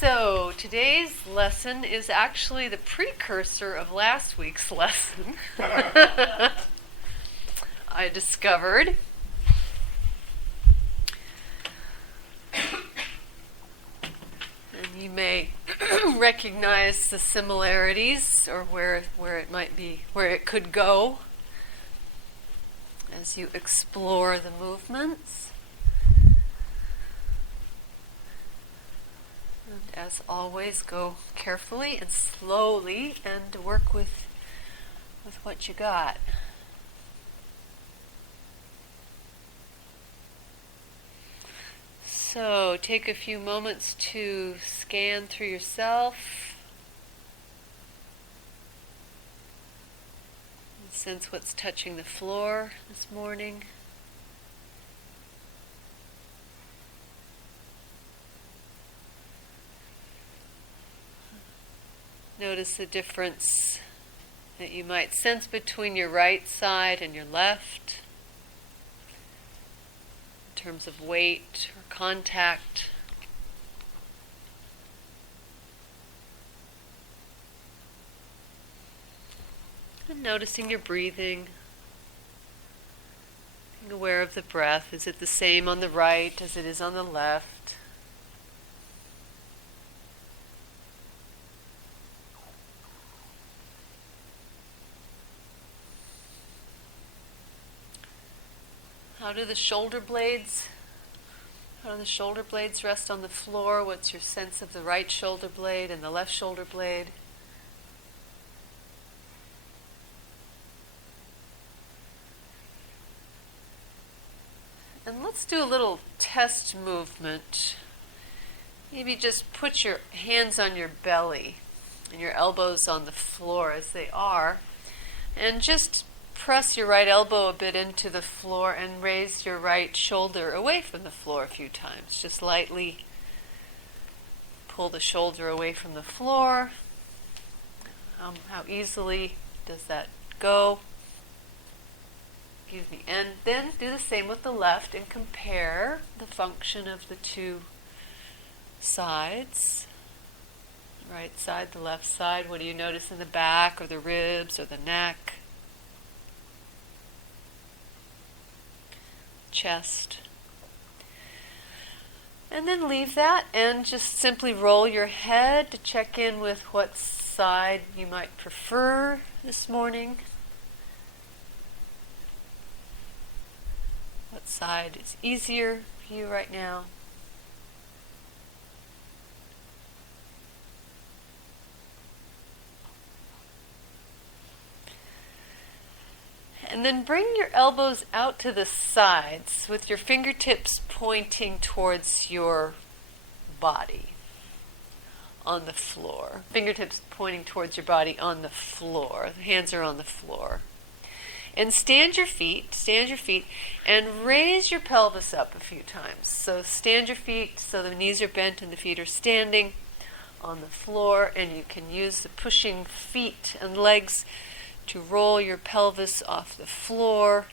So today's lesson is actually the precursor of last week's lesson. I discovered. And you may recognize the similarities or where it might be, where it could go as you explore the movements. As always, go carefully and slowly and work with what you got. So take a few moments to scan through yourself and sense what's touching the floor this morning. Notice the difference that you might sense between your right side and your left in terms of weight or contact. And noticing your breathing, being aware of the breath. Is it the same on the right as it is on the left? How do the shoulder blades rest on the floor? What's your sense of the right shoulder blade and the left shoulder blade? And let's do a little test movement. Maybe just put your hands on your belly and your elbows on the floor as they are, and just press your right elbow a bit into the floor and raise your right shoulder away from the floor a few times. Just lightly pull the shoulder away from the floor. How easily does that go? Excuse me. And then do the same with the left and compare the function of the two sides. The right side, the left side. What do you notice in the back or the ribs or the neck? Chest. And then leave that and just simply roll your head to check in with what side you might prefer this morning. What side is easier for you right now? And then bring your elbows out to the sides with your fingertips pointing towards your body on the floor. Fingertips pointing towards your body on the floor. The hands are on the floor. And stand your feet, and raise your pelvis up a few times. So stand your feet so the knees are bent and the feet are standing on the floor, and you can use the pushing feet and legs to roll your pelvis off the floor.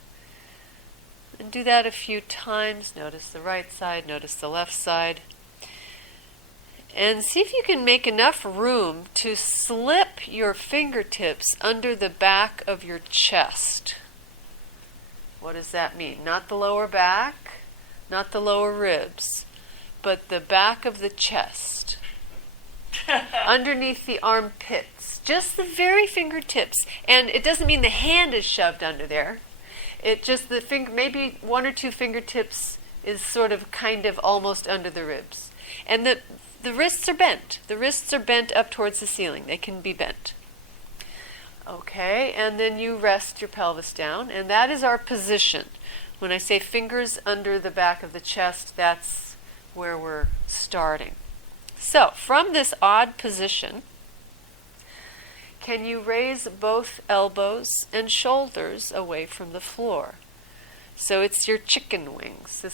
And do that a few times. Notice the right side, notice the left side. And see if you can make enough room to slip your fingertips under the back of your chest. What does that mean? Not the lower back, not the lower ribs, but the back of the chest. Underneath the armpits. Just the very fingertips. And it doesn't mean the hand is shoved under there. It just maybe one or two fingertips is sort of kind of almost under the ribs. And the wrists are bent. The wrists are bent up towards the ceiling. They can be bent. Okay, and then you rest your pelvis down, and that is our position. When I say fingers under the back of the chest, that's where we're starting. So, from this odd position, can you raise both elbows and shoulders away from the floor? So it's your chicken wings.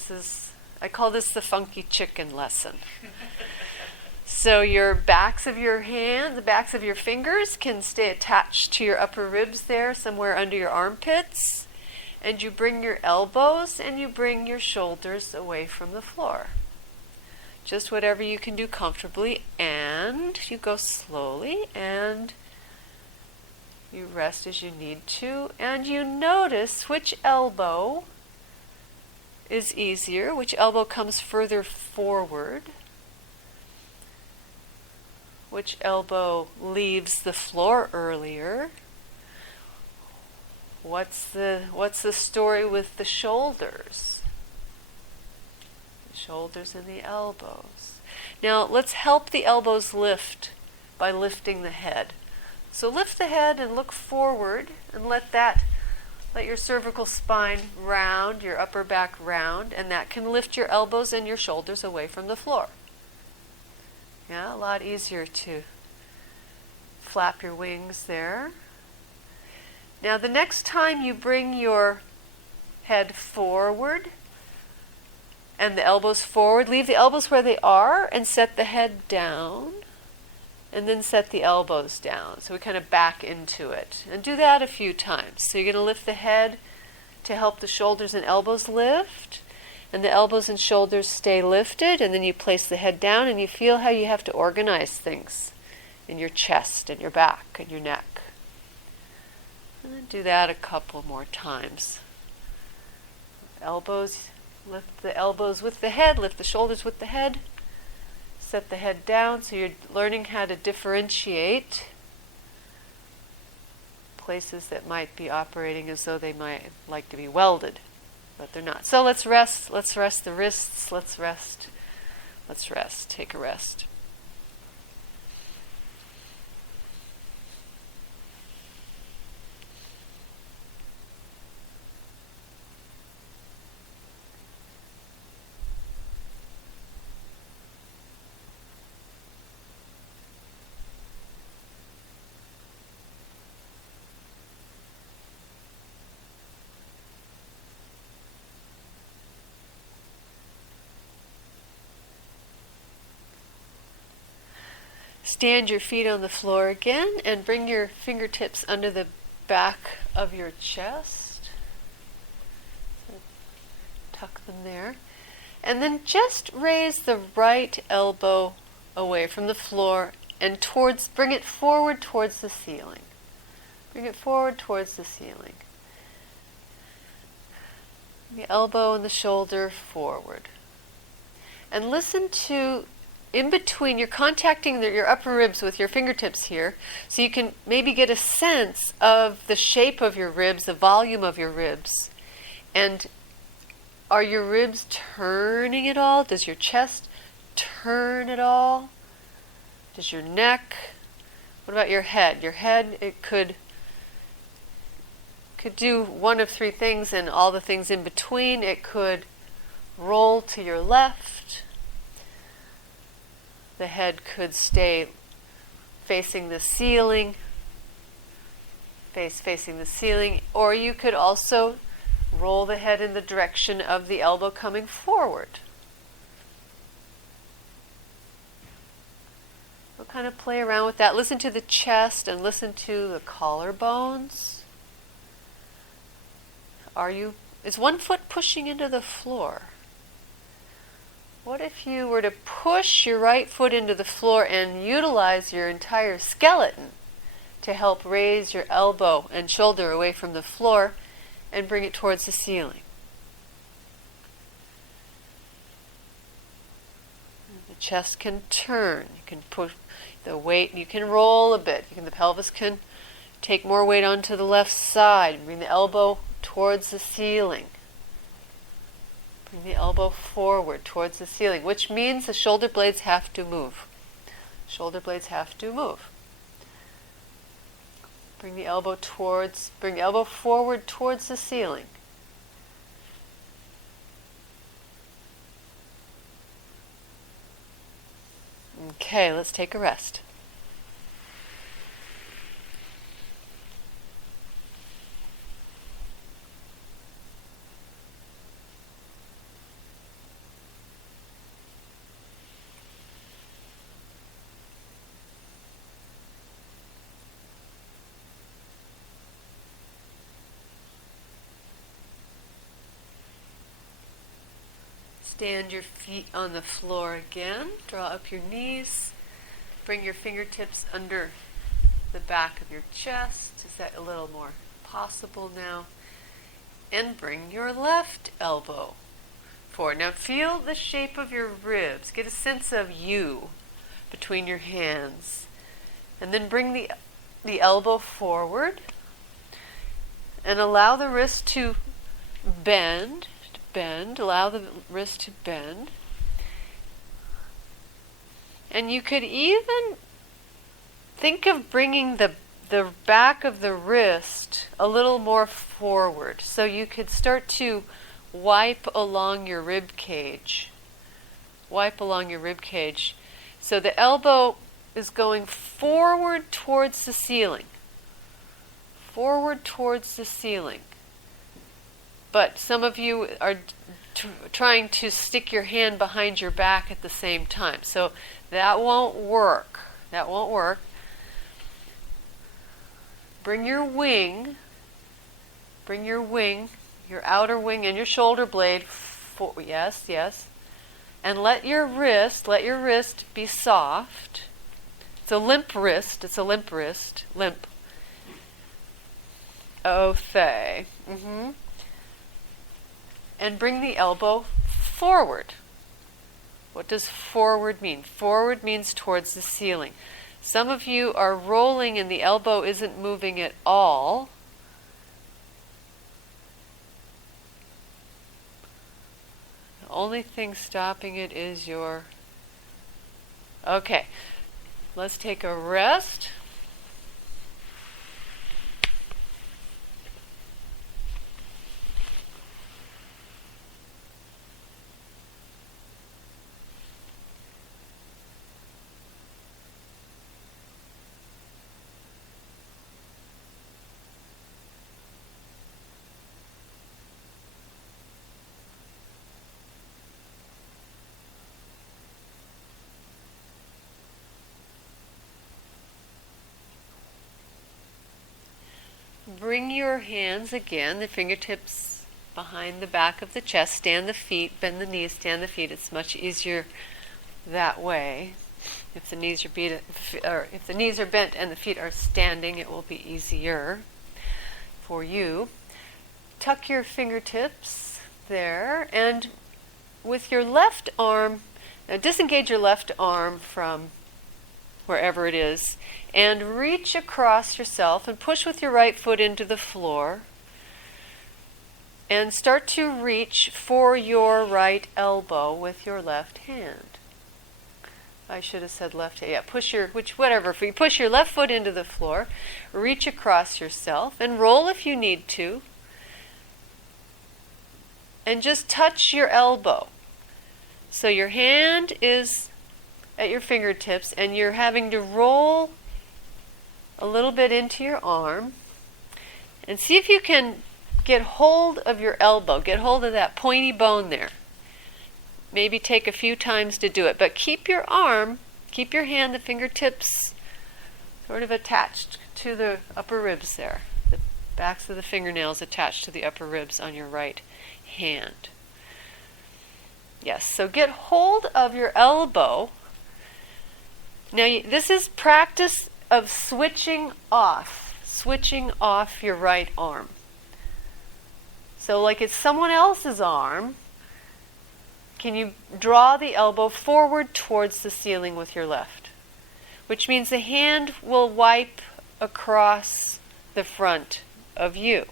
I call this the funky chicken lesson. So your backs of your hands, the backs of your fingers can stay attached to your upper ribs there, somewhere under your armpits. And you bring your elbows and you bring your shoulders away from the floor. Just whatever you can do comfortably, and you go slowly, and you rest as you need to, and you notice which elbow is easier, which elbow comes further forward, which elbow leaves the floor earlier. What's the story with the shoulders? The shoulders and the elbows. Now let's help the elbows lift by lifting the head. So lift the head and look forward and let your cervical spine round, your upper back round, and that can lift your elbows and your shoulders away from the floor. Yeah, a lot easier to flap your wings there. Now the next time you bring your head forward and the elbows forward, leave the elbows where they are and set the head down, and then set the elbows down. So we kind of back into it. And do that a few times. So you're going to lift the head to help the shoulders and elbows lift, and the elbows and shoulders stay lifted, and then you place the head down and you feel how you have to organize things in your chest and your back and your neck. And then do that a couple more times. Elbows, lift the elbows with the head, lift the shoulders with the head. Set the head down, so you're learning how to differentiate places that might be operating as though they might like to be welded, but they're not. So let's rest the wrists, let's rest, take a rest. Stand your feet on the floor again and bring your fingertips under the back of your chest. Tuck them there. And then just raise the right elbow away from the floor and bring it forward towards the ceiling. Bring it forward towards the ceiling. The elbow and the shoulder forward. And listen to, in between, you're contacting your upper ribs with your fingertips here, so you can maybe get a sense of the shape of your ribs, the volume of your ribs. And are your ribs turning at all? Does your chest turn at all? Does your neck? What about your head? Your head, it could do one of three things, and all the things in between. It could roll to your left. The head could stay facing the ceiling, facing the ceiling, or you could also roll the head in the direction of the elbow coming forward. We'll kind of play around with that. Listen to the chest and listen to the collarbones. Is one foot pushing into the floor? What if you were to push your right foot into the floor and utilize your entire skeleton to help raise your elbow and shoulder away from the floor and bring it towards the ceiling? The chest can turn. You can push the weight. You can roll a bit. The pelvis can take more weight onto the left side. Bring the elbow towards the ceiling. Bring the elbow forward towards the ceiling, which means the shoulder blades have to move. Shoulder blades have to move. Bring the elbow forward towards the ceiling. Okay, let's take a rest. Stand your feet on the floor again. Draw up your knees. Bring your fingertips under the back of your chest. Is that a little more possible now? And bring your left elbow forward. Now feel the shape of your ribs. Get a sense of you between your hands. And then bring the elbow forward. And allow the wrist to bend. Allow the wrist to bend. And you could even think of bringing the back of the wrist a little more forward. So you could start to wipe along your rib cage. Wipe along your rib cage. So the elbow is going forward towards the ceiling. Forward towards the ceiling. But some of you are trying to stick your hand behind your back at the same time. So that won't work. That won't work. Bring your wing, your outer wing and your shoulder blade, yes. And let your wrist be soft. It's a limp wrist. Limp. Okay. And bring the elbow forward. What does forward mean? Forward means towards the ceiling. Some of you are rolling and the elbow isn't moving at all. The only thing stopping it is your... Okay, let's take a rest. Bring your hands again, the fingertips behind the back of the chest. Stand the feet, bend the knees, stand the feet. It's much easier that way. If the knees are bent and the feet are standing, it will be easier for you. Tuck your fingertips there, and with your left arm, now disengage your left arm from wherever it is, and reach across yourself and push with your right foot into the floor. And start to reach for your right elbow with your left hand. I should have said left hand. Yeah, whatever. You push your left foot into the floor, reach across yourself, and roll if you need to. And just touch your elbow. So your hand is at your fingertips, and you're having to roll a little bit into your arm. And see if you can get hold of your elbow, get hold of that pointy bone there. Maybe take a few times to do it, but keep your hand, the fingertips sort of attached to the upper ribs there. The backs of the fingernails attached to the upper ribs on your right hand. Yes, so get hold of your elbow. Now this is practice of switching off your right arm. So like it's someone else's arm, can you draw the elbow forward towards the ceiling with your left? Which means the hand will wipe across the front of you.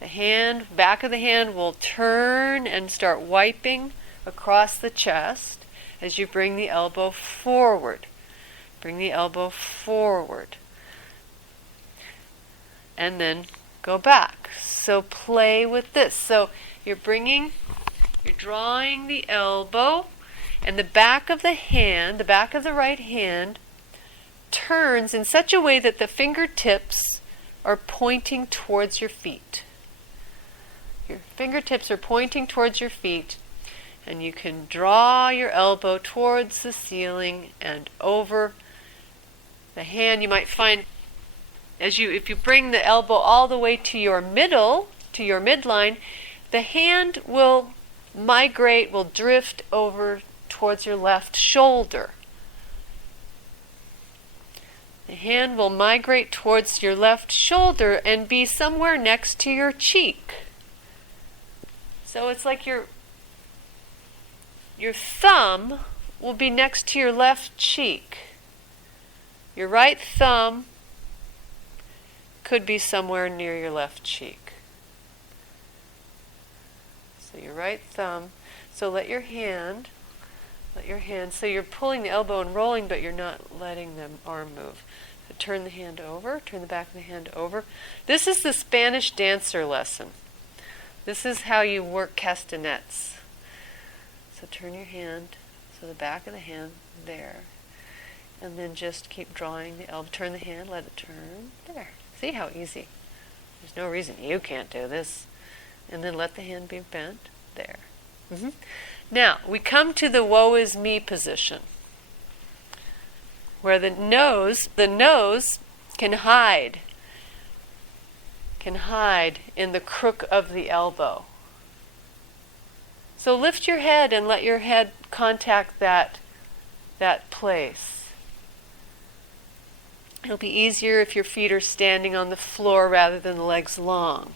The back of the hand will turn and start wiping across the chest as you bring the elbow forward. Bring the elbow forward. And then go back. So play with this. So you're drawing the elbow, and the back of the right hand, turns in such a way that the fingertips are pointing towards your feet. Your fingertips are pointing towards your feet, and you can draw your elbow towards the ceiling and over the hand. You might find if you bring the elbow all the way to your midline, the hand will migrate, will drift over towards your left shoulder. The hand will migrate towards your left shoulder and be somewhere next to your cheek. So it's like your thumb will be next to your left cheek. Your right thumb could be somewhere near your left cheek. So your right thumb, so let your hand, so you're pulling the elbow and rolling, but you're not letting the arm move. So turn the hand over, turn the back of the hand over. This is the Spanish dancer lesson. This is how you work castanets. So turn your hand, so the back of the hand there. And then just keep drawing the elbow. Turn the hand, let it turn. There. See how easy. There's no reason you can't do this. And then let the hand be bent. There. Now, we come to the woe is me position, where the nose can hide in the crook of the elbow. So lift your head and let your head contact that place. It'll be easier if your feet are standing on the floor rather than the legs long.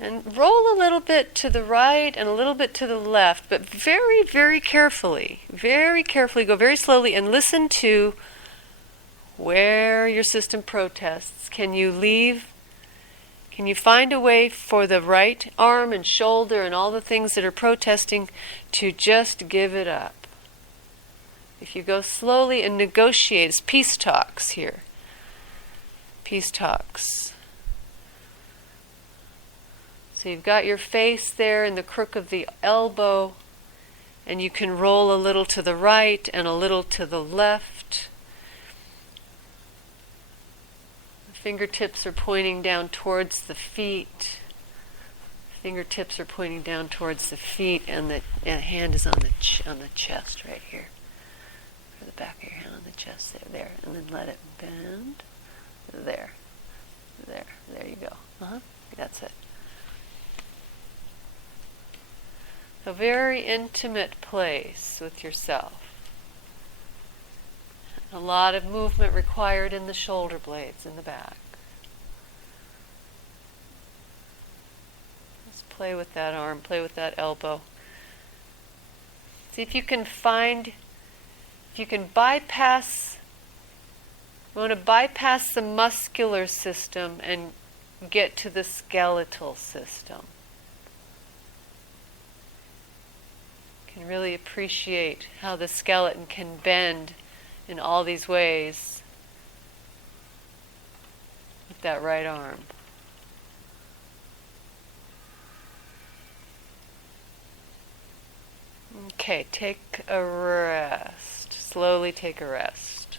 And roll a little bit to the right and a little bit to the left, but very, very carefully, go very slowly and listen to where your system protests. Can you find a way for the right arm and shoulder and all the things that are protesting to just give it up? If you go slowly and negotiate, it's peace talks here. Peace talks. So you've got your face there in the crook of the elbow, and you can roll a little to the right and a little to the left. The fingertips are pointing down towards the feet. Fingertips are pointing down towards the feet, and the hand is on the chest right here. Or the back of your hand on the chest there, and then let it bend. There you go. That's it. A very intimate place with yourself. A lot of movement required in the shoulder blades in the back. Just play with that arm, play with that elbow. See if you can bypass, you want to bypass the muscular system and get to the skeletal system. You can really appreciate how the skeleton can bend in all these ways with that right arm. Okay, take a rest. Slowly take a rest.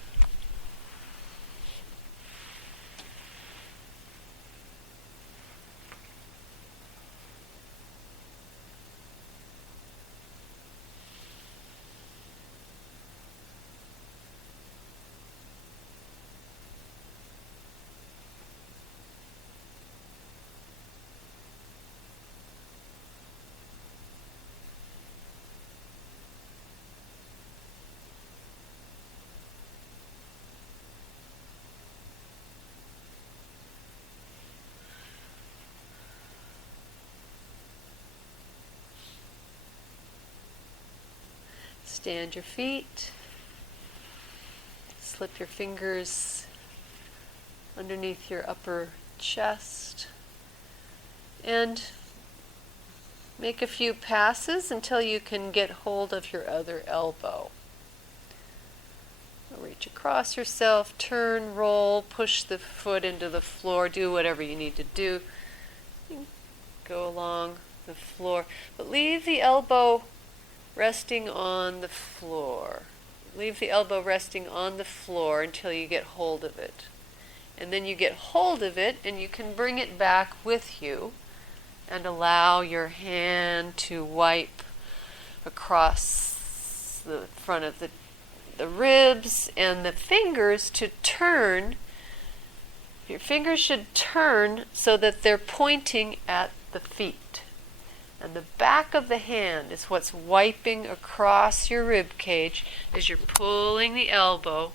Stand your feet, slip your fingers underneath your upper chest, and make a few passes until you can get hold of your other elbow. Reach across yourself, turn, roll, push the foot into the floor, do whatever you need to do. Go along the floor, but leave the elbow resting on the floor. Leave the elbow resting on the floor until you get hold of it. And then you get hold of it and you can bring it back with you and allow your hand to wipe across the front of the ribs and the fingers to turn Your fingers should turn so that they're pointing at the feet. And the back of the hand is what's wiping across your rib cage as you're pulling the elbow,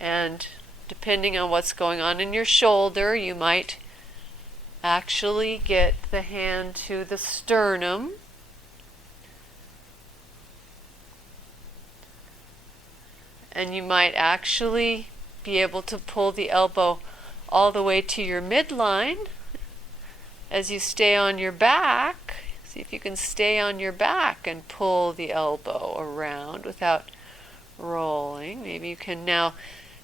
and depending on what's going on in your shoulder, you might actually get the hand to the sternum. And you might actually be able to pull the elbow all the way to your midline as you stay on your back. See if you can stay on your back and pull the elbow around without rolling. Maybe you can now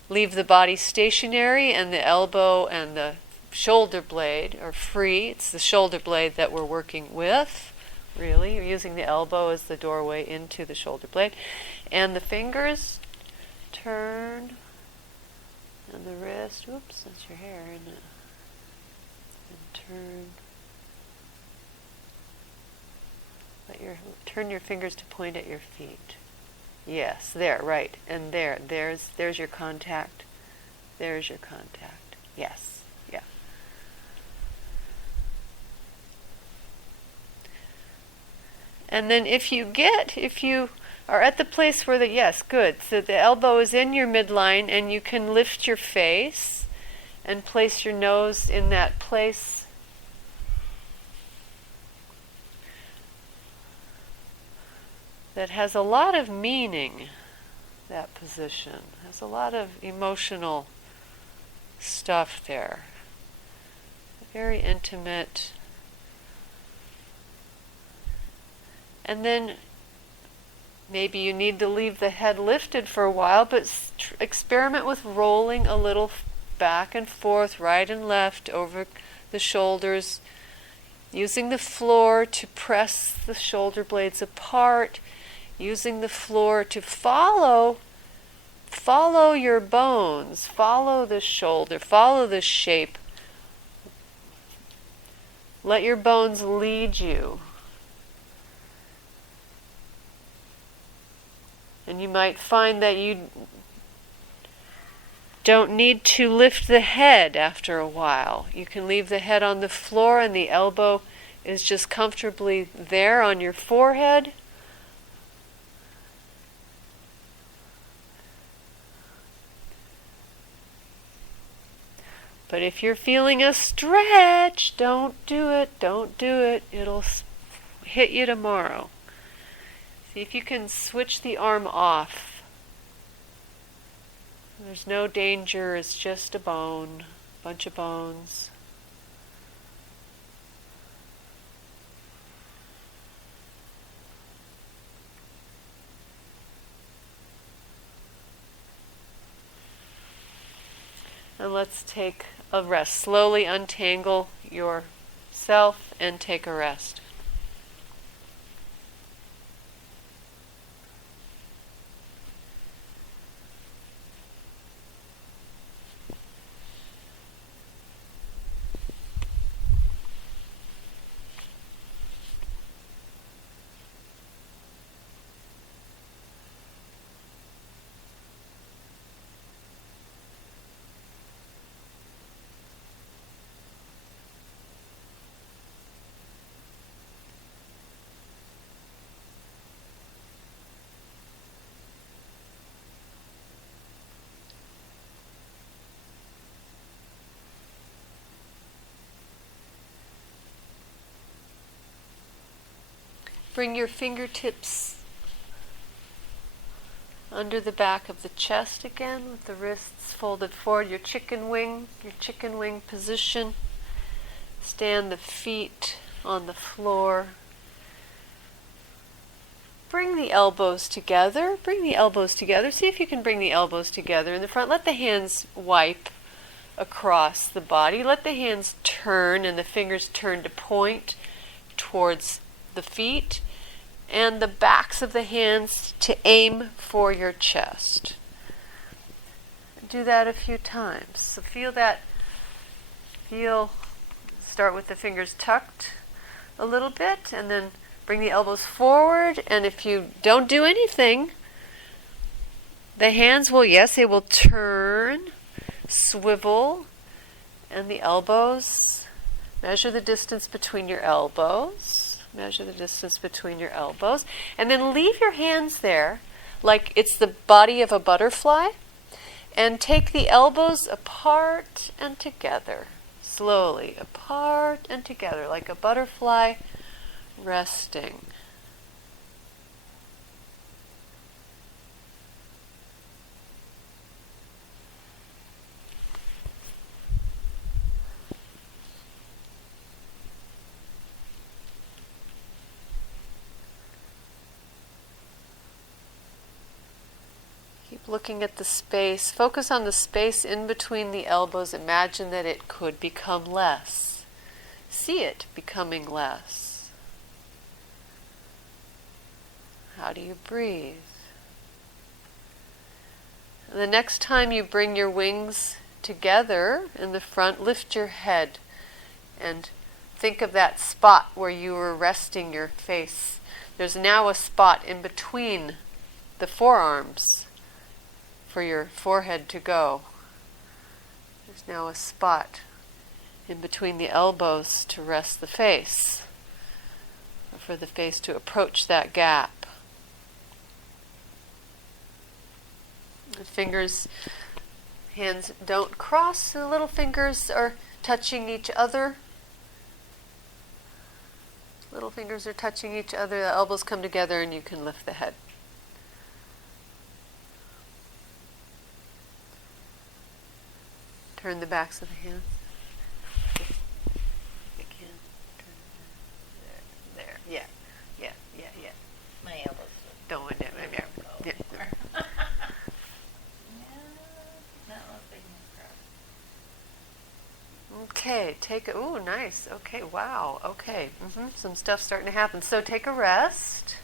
leave the body stationary and the elbow and the shoulder blade are free. It's the shoulder blade that we're working with. Really, you're using the elbow as the doorway into the shoulder blade. And the fingers turn, and the wrist, oops, that's your hair, isn't it? And turn your fingers to point at your feet. Yes, there, right, and there's your contact. There's your contact. Yes, yeah. And then if you are at the place where yes, good. So the elbow is in your midline and you can lift your face and place your nose in that place. That has a lot of meaning, that position. Has a lot of emotional stuff there. Very intimate. And then maybe you need to leave the head lifted for a while, but experiment with rolling a little back and forth, right and left, over the shoulders, using the floor to press the shoulder blades apart, using the floor to follow your bones, follow the shoulder, follow the shape. Let your bones lead you. And you might find that you don't need to lift the head after a while. You can leave the head on the floor and the elbow is just comfortably there on your forehead. But if you're feeling a stretch, don't do it. It'll hit you tomorrow. See if you can switch the arm off. There's no danger, it's just a bunch of bones. And let's take a rest. Slowly untangle yourself and take a rest. Bring your fingertips under the back of the chest again with the wrists folded forward. Your chicken wing position. Stand the feet on the floor. Bring the elbows together. See if you can bring the elbows together in the front. Let the hands wipe across the body. Let the hands turn and the fingers turn to point towards the feet, and the backs of the hands to aim for your chest. Do that a few times. So start with the fingers tucked a little bit, and then bring the elbows forward, and if you don't do anything, The hands will, yes, they will turn, swivel, and the elbows, measure the distance between your elbows. Measure the distance between your elbows. And then leave your hands there like it's the body of a butterfly. And take the elbows apart and together. Slowly, apart and together, like a butterfly resting. Keep looking at the space. Focus on the space in between the elbows. Imagine that it could become less. See it becoming less. How do you breathe? And the next time you bring your wings together in the front, lift your head and think of that spot where you were resting your face. There's now a spot in between the forearms for your forehead to go. There's now a spot in between the elbows to rest the face, or for the face to approach that gap. The fingers, hands don't cross, the little fingers are touching each other. Little fingers are touching each other, the elbows come together, and you can lift the head. Turn the backs of the hands. Again. Turn there. Yeah. My elbows. Don't want to. Yeah. Okay, take a, ooh, nice. Okay, wow. Okay, some stuff starting to happen. So take a rest.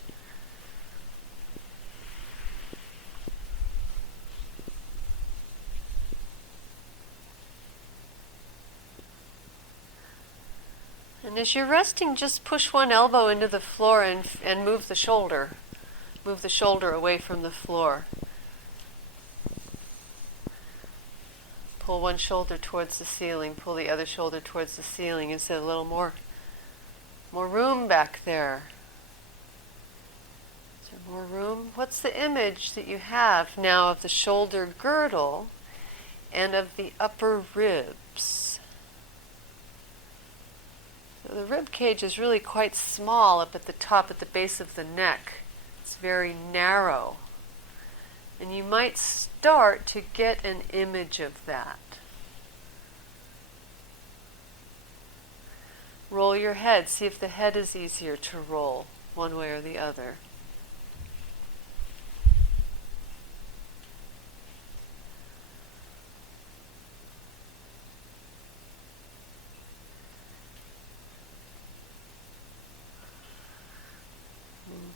And as you're resting, just push one elbow into the floor and move the shoulder. Move the shoulder away from the floor. Pull one shoulder towards the ceiling, pull the other shoulder towards the ceiling. Is there a little more room back there? Is there more room? What's the image that you have now of the shoulder girdle and of the upper ribs? So the rib cage is really quite small up at the top, at the base of the neck. It's very narrow. And you might start to get an image of that. Roll your head. See if the head is easier to roll, one way or the other.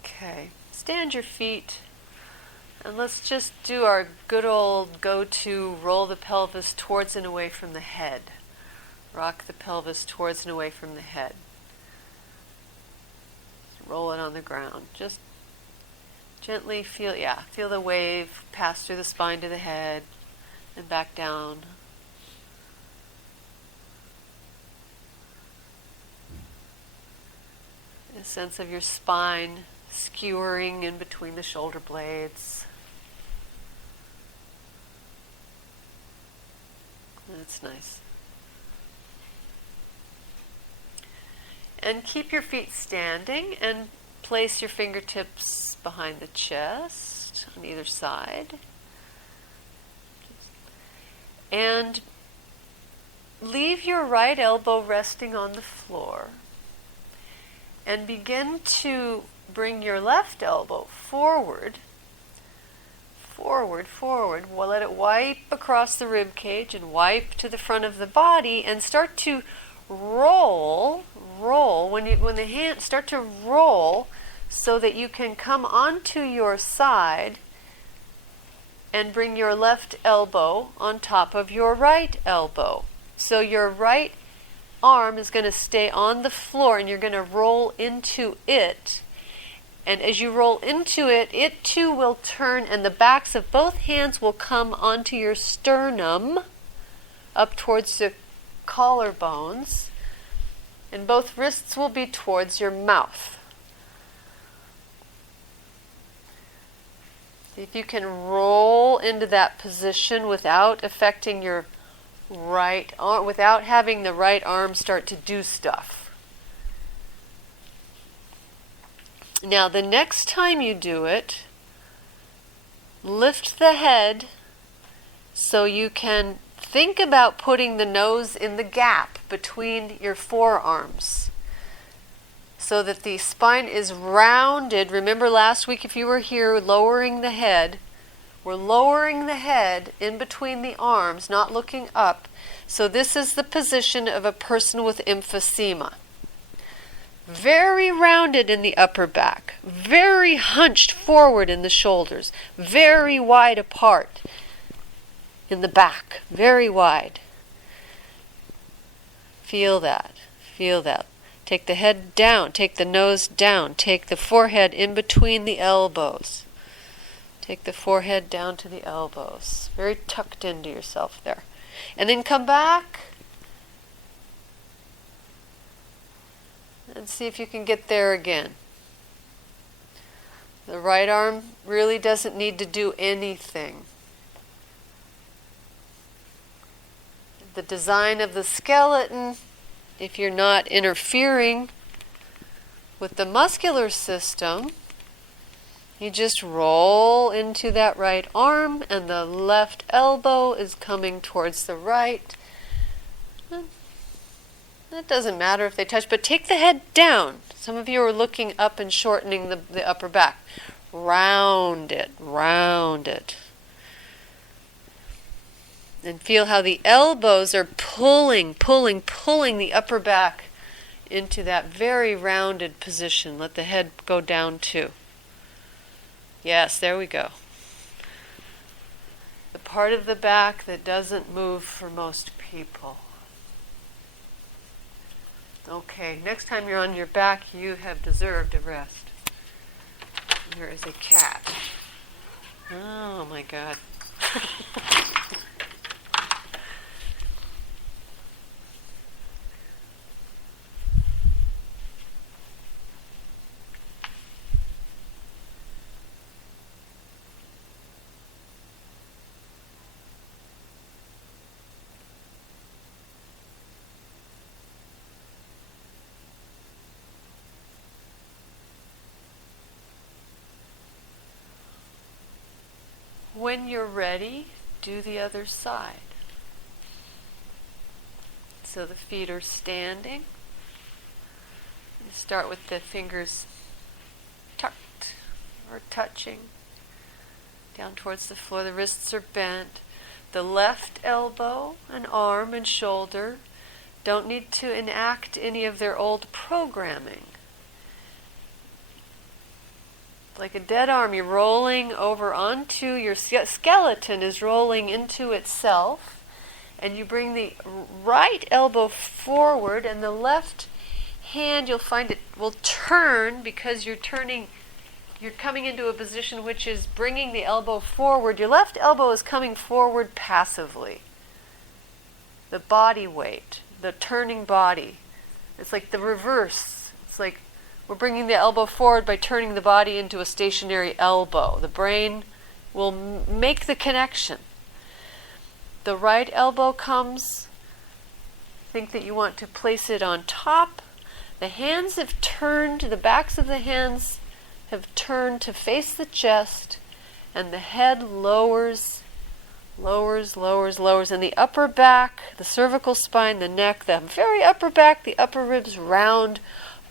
Okay. Stand your feet. And let's just do our good old go-to roll the pelvis towards and away from the head. Rock the pelvis towards and away from the head. Just roll it on the ground. Just gently feel the wave pass through the spine to the head and back down. A sense of your spine skewering in between the shoulder blades. That's nice. And keep your feet standing and place your fingertips behind the chest on either side. And leave your right elbow resting on the floor. And begin to bring your left elbow forward. Well, let it wipe across the rib cage and wipe to the front of the body, and start to roll. When the hands start to roll, so that you can come onto your side and bring your left elbow on top of your right elbow. So your right arm is going to stay on the floor, and you're going to roll into it. And as you roll into it, it too will turn, and the backs of both hands will come onto your sternum, up towards the collarbones, and both wrists will be towards your mouth. If you can roll into that position without affecting your right arm, without having the right arm start to do stuff. Now, the next time you do it, lift the head so you can think about putting the nose in the gap between your forearms so that the spine is rounded. Remember last week, if you were here, lowering the head. We're lowering the head in between the arms, not looking up. So this is the position of a person with emphysema. Very rounded in the upper back, very hunched forward in the shoulders, very wide apart in the back, very wide. Feel that, feel that. Take the head down, take the nose down, take the forehead in between the elbows. Take the forehead down to the elbows, very tucked into yourself there. And then come back and see if you can get there again. The right arm really doesn't need to do anything. The design of the skeleton, if you're not interfering with the muscular system, you just roll into that right arm and the left elbow is coming towards the right. It doesn't matter if they touch, but take the head down. Some of you are looking up and shortening the upper back. Round it, round it. And feel how the elbows are pulling the upper back into that very rounded position. Let the head go down too. Yes, there we go. The part of the back that doesn't move for most people. Okay, next time you're on your back, you have deserved a rest. There is a cat. Oh my God. When you're ready, do the other side. So the feet are standing. You start with the fingers tucked or touching down towards the floor. The wrists are bent. The left elbow and arm and shoulder don't need to enact any of their old programming. Like a dead arm, you're rolling over onto your skeleton is rolling into itself, and you bring the right elbow forward and the left hand, you'll find it will turn because you're coming into a position which is bringing the elbow forward. Your left elbow is coming forward passively. The body weight, the turning body. It's like the reverse. It's like we're bringing the elbow forward by turning the body into a stationary elbow. The brain will make the connection. The right elbow comes. Think that you want to place it on top. The hands have turned, the backs of the hands have turned to face the chest, and the head lowers, and the upper back, the cervical spine, the neck, the very upper back, the upper ribs round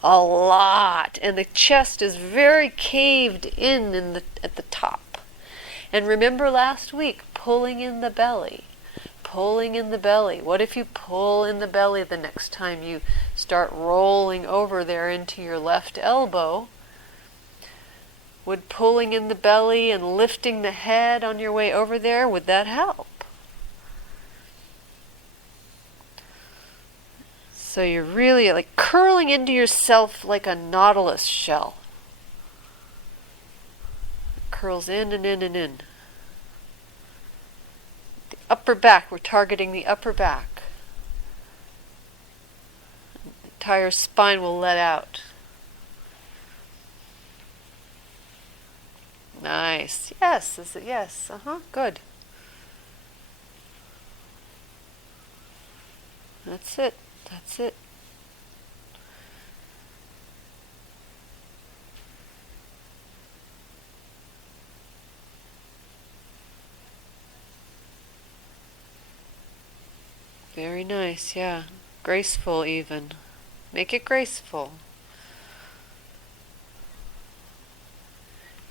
a lot, and the chest is very caved in at the top. And remember last week, pulling in the belly. What if you pull in the belly the next time you start rolling over there into your left elbow? Would pulling in the belly and lifting the head on your way over there, would that help? So you're really like curling into yourself like a nautilus shell. curls in and in and in. The upper back, we're targeting the upper back. The entire spine will let out. Nice. Yes. Is it yes? Good. That's it. That's it. Very nice, yeah. Graceful even. Make it graceful.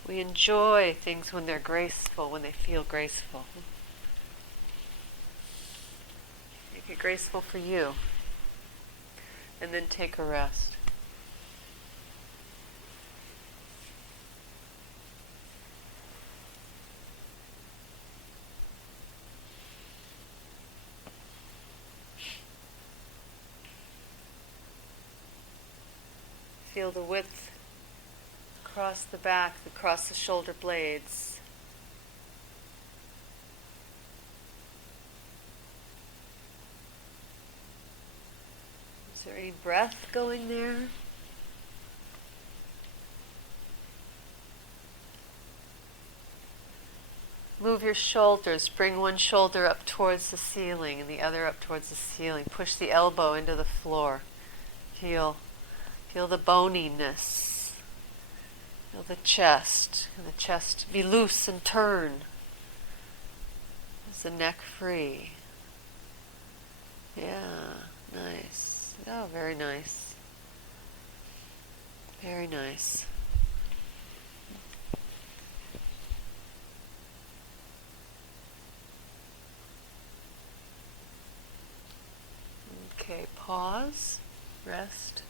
We enjoy things when they're graceful, when they feel graceful. Make it graceful for you. And then take a rest. Feel the width across the back, across the shoulder blades. Is there any breath going there? Move your shoulders. Bring one shoulder up towards the ceiling and the other up towards the ceiling. Push the elbow into the floor. Feel the boniness. Feel the chest. And the chest be loose and turn. Is the neck free? Yeah, nice. Oh, very nice. Very nice. Okay, pause, rest.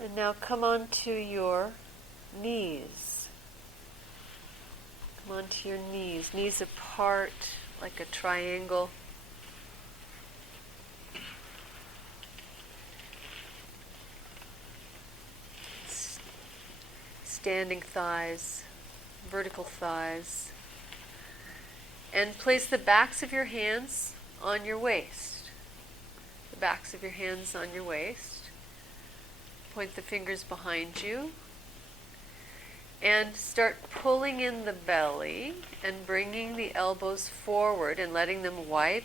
And now come onto your knees. Come onto your knees. Knees apart like a triangle. Standing thighs, vertical thighs. And place the backs of your hands on your waist. The backs of your hands on your waist. Point the fingers behind you and start pulling in the belly and bringing the elbows forward and letting them wipe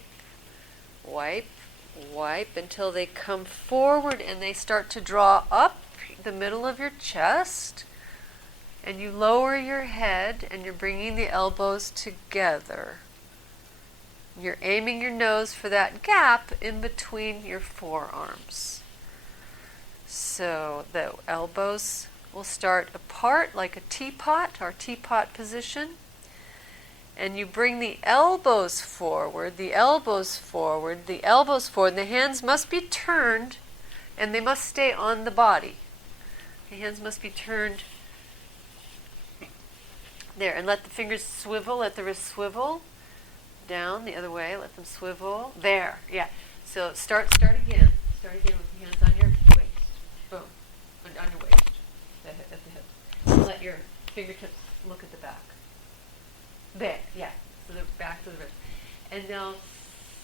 until they come forward and they start to draw up the middle of your chest, and you lower your head and you're bringing the elbows together. You're aiming your nose for that gap in between your forearms. So the elbows will start apart like a teapot, our teapot position. And you bring the elbows forward, the elbows forward, the elbows forward. The hands must be turned and they must stay on the body. The hands must be turned there, and let the fingers swivel, let the wrists swivel. Down the other way, let them swivel. There, yeah. So start again. Start again with the hands on your waist. Boom. On your waist. At the hip. And let your fingertips look at the back. There, yeah. So the back to the wrist. And now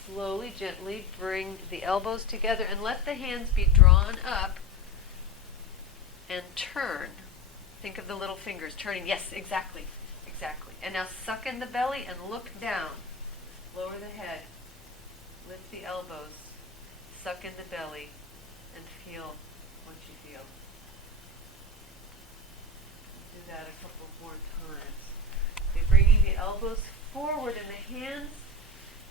slowly, gently bring the elbows together and let the hands be drawn up and turn. Think of the little fingers turning. Yes, exactly. Exactly. And now suck in the belly and look down. Lower the head. Lift the elbows. Suck in the belly and feel what you feel. Do that a couple more times. Okay, bringing the elbows forward and the hands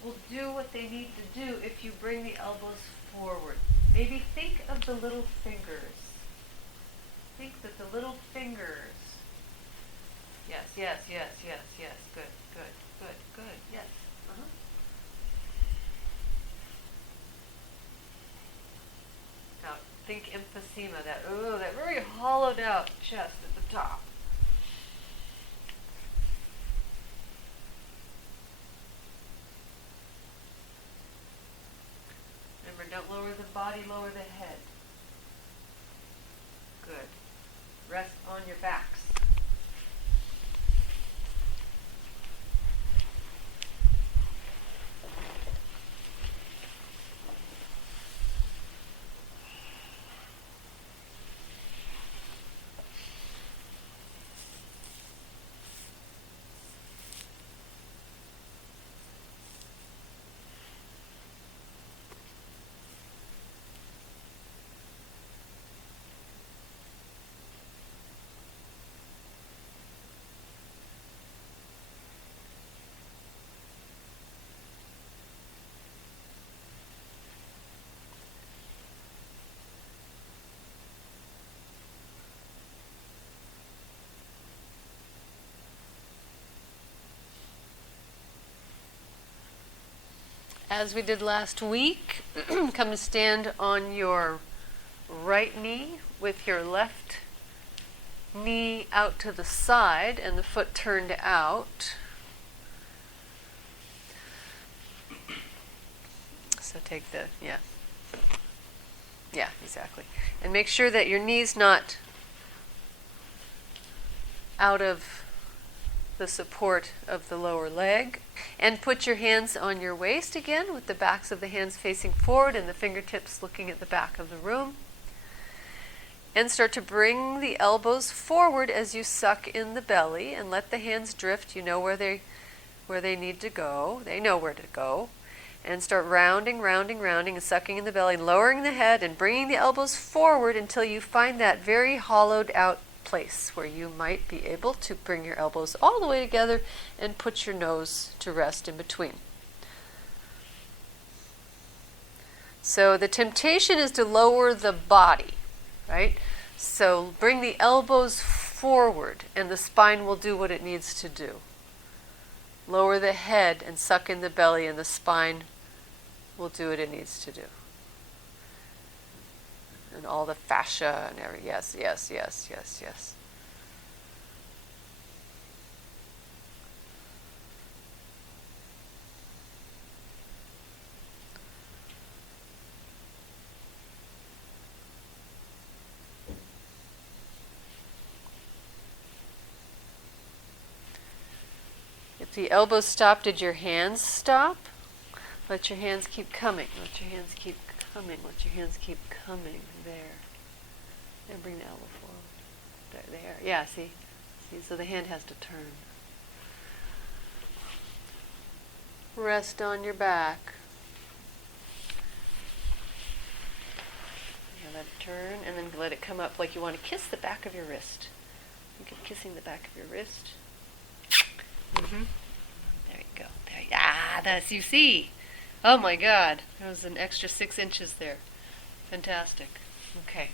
will do what they need to do if you bring the elbows forward. Maybe think of the little fingers. Think that the little fingers. Yes, yes, yes, yes, yes. Good, good, good, good. Yes. Uh-huh. Now think emphysema, that very hollowed out chest at the top. Remember, don't lower the body, lower the head. Good. Rest on your backs. As we did last week, come to stand on your right knee with your left knee out to the side and the foot turned out. So take the, yeah, exactly. And make sure that your knee's not out of the support of the lower leg. And put your hands on your waist again with the backs of the hands facing forward and the fingertips looking at the back of the room. And start to bring the elbows forward as you suck in the belly and let the hands drift. You know where they need to go. They know where to go. And start rounding, rounding, rounding and sucking in the belly, lowering the head and bringing the elbows forward until you find that very hollowed out place where you might be able to bring your elbows all the way together and put your nose to rest in between. So the temptation is to lower the body, right? So bring the elbows forward and the spine will do what it needs to do. Lower the head and suck in the belly and the spine will do what it needs to do. And all the fascia and everything. Yes, yes, yes, yes, yes. If the elbows stop, did your hands stop? Let your hands keep coming. Let your hands keep coming. Let your hands keep coming. There. And bring the elbow forward. There. Yeah, see? So the hand has to turn. Rest on your back. Now let it turn and then let it come up like you want to kiss the back of your wrist. Think of kissing the back of your wrist. Mm-hmm. There you go. That's, you see. Oh my God. That was an extra 6 inches there. Fantastic. Okay.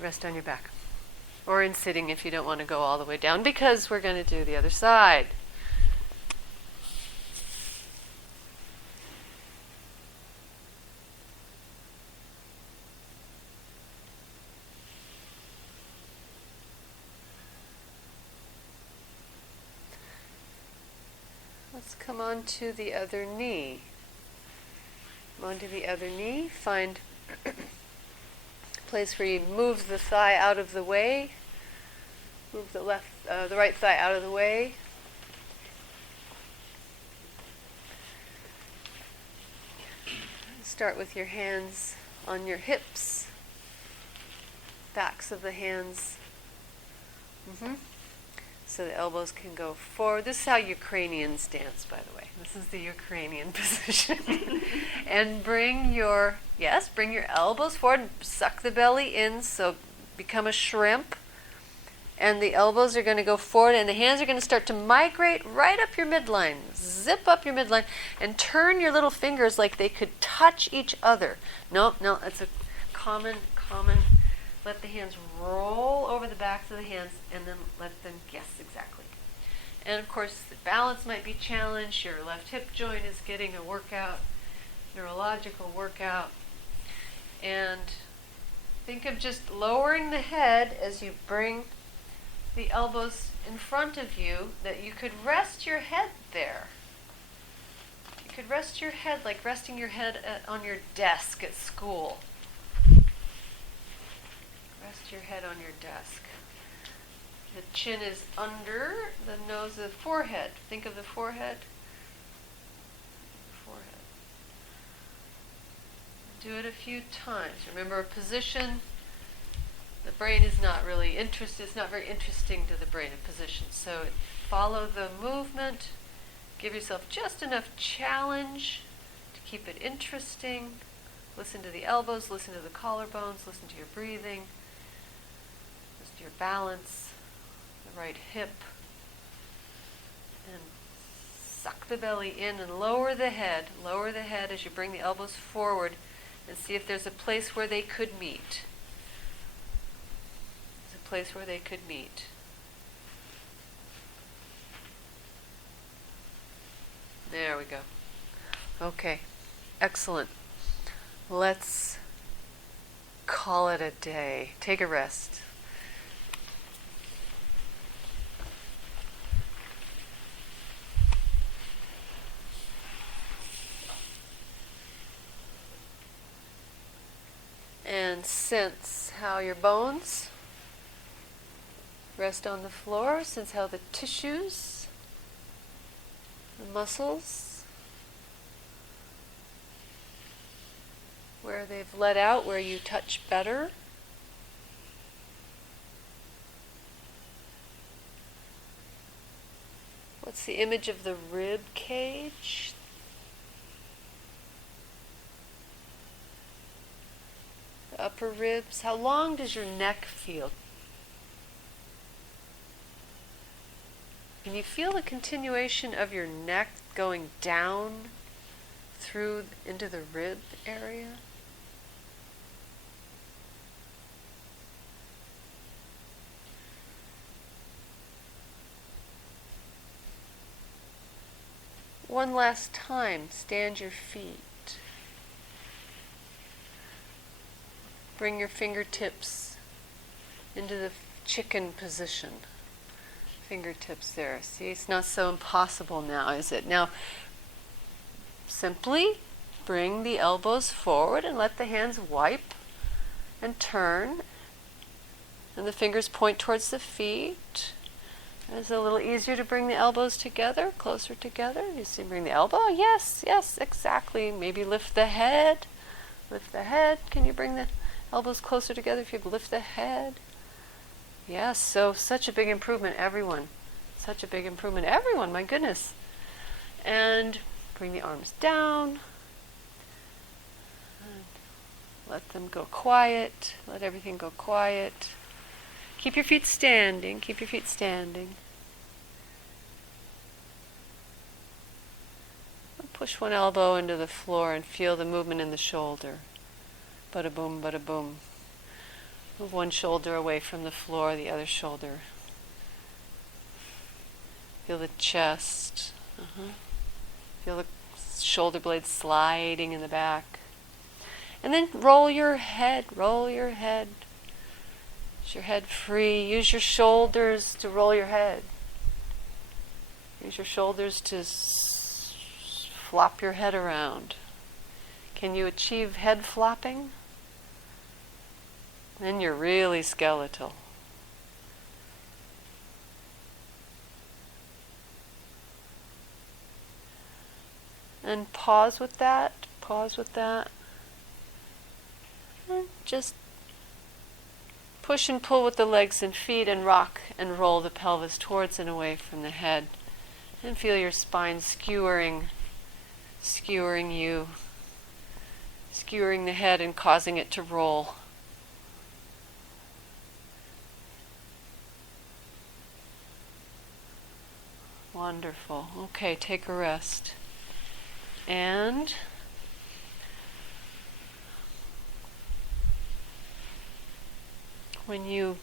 Rest on your back. Or in sitting if you don't want to go all the way down, because we're going to do the other side. Let's come on to the other knee. Come on to the other knee. Find a place where you move the thigh out of the way. Move the right thigh out of the way. Start with your hands on your hips. Backs of the hands. So the elbows can go forward. This is how Ukrainians dance, by the way. This is the Ukrainian position. And bring your elbows forward. Suck the belly in, so become a shrimp. And the elbows are going to go forward, and the hands are going to start to migrate right up your midline. Zip up your midline, and turn your little fingers like they could touch each other. No, it's a common. Let the hands roll over the backs of the hands, and then let them guess exactly. And of course, the balance might be challenged. Your left hip joint is getting a workout, neurological workout. And think of just lowering the head as you bring the elbows in front of you, that you could rest your head there. You could rest your head like resting your head on your desk at school. Rest your head on your desk. The chin is under the nose, the forehead. Think of the forehead. Do it a few times. Remember, a position, the brain is not really interested. It's not very interesting to the brain, a position. So follow the movement. Give yourself just enough challenge to keep it interesting. Listen to the elbows, listen to the collarbones, listen to your breathing, listen to your balance, the right hip. And suck the belly in and lower the head. Lower the head as you bring the elbows forward, and see if there's a place where they could meet. There's a place where they could meet. There we go. Okay, excellent. Let's call it a day. Take a rest. And sense how your bones rest on the floor. Sense how the tissues, the muscles, where they've let out, where you touch better. What's the image of the rib cage? The upper ribs. How long does your neck feel? Can you feel the continuation of your neck going down through into the rib area? One last time, stand your feet. Bring your fingertips into the chicken position. Fingertips there. See, it's not so impossible now, is it? Now, simply bring the elbows forward and let the hands wipe and turn. And the fingers point towards the feet. It's a little easier to bring the elbows together, closer together. You see, bring the elbow. Yes, exactly. Maybe lift the head. Lift the head. Can you bring the elbows closer together if you lift the head? Yes, so such a big improvement, everyone. Such a big improvement, everyone, my goodness. And bring the arms down. And let them go quiet. Let everything go quiet. Keep your feet standing. Keep your feet standing. Push one elbow into the floor and feel the movement in the shoulder. Bada boom, bada boom. Move one shoulder away from the floor, the other shoulder. Feel the chest. Feel the shoulder blades sliding in the back. And then roll your head, roll your head. Is your head free? Use your shoulders to roll your head. Use your shoulders to flop your head around. Can you achieve head flopping? Then you're really skeletal. And pause with that. Pause with that. And just push and pull with the legs and feet and rock and roll the pelvis towards and away from the head. And feel your spine skewering you, skewering the head and causing it to roll. Wonderful. Okay, take a rest. And when you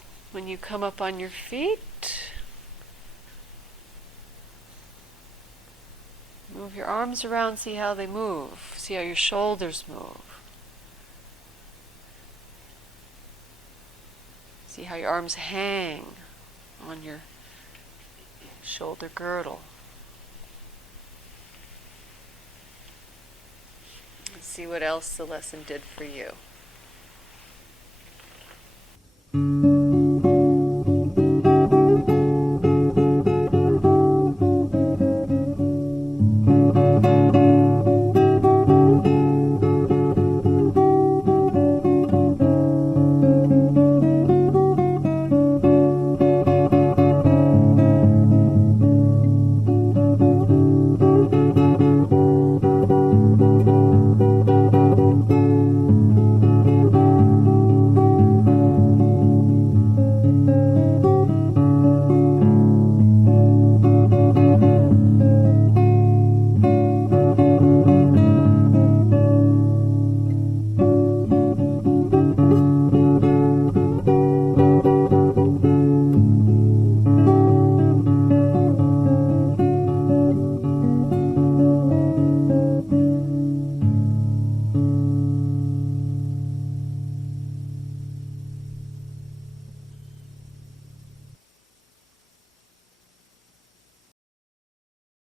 come up on your feet, move your arms around, see how they move. See how your shoulders move. See how your arms hang on your shoulder girdle. And see what else the lesson did for you.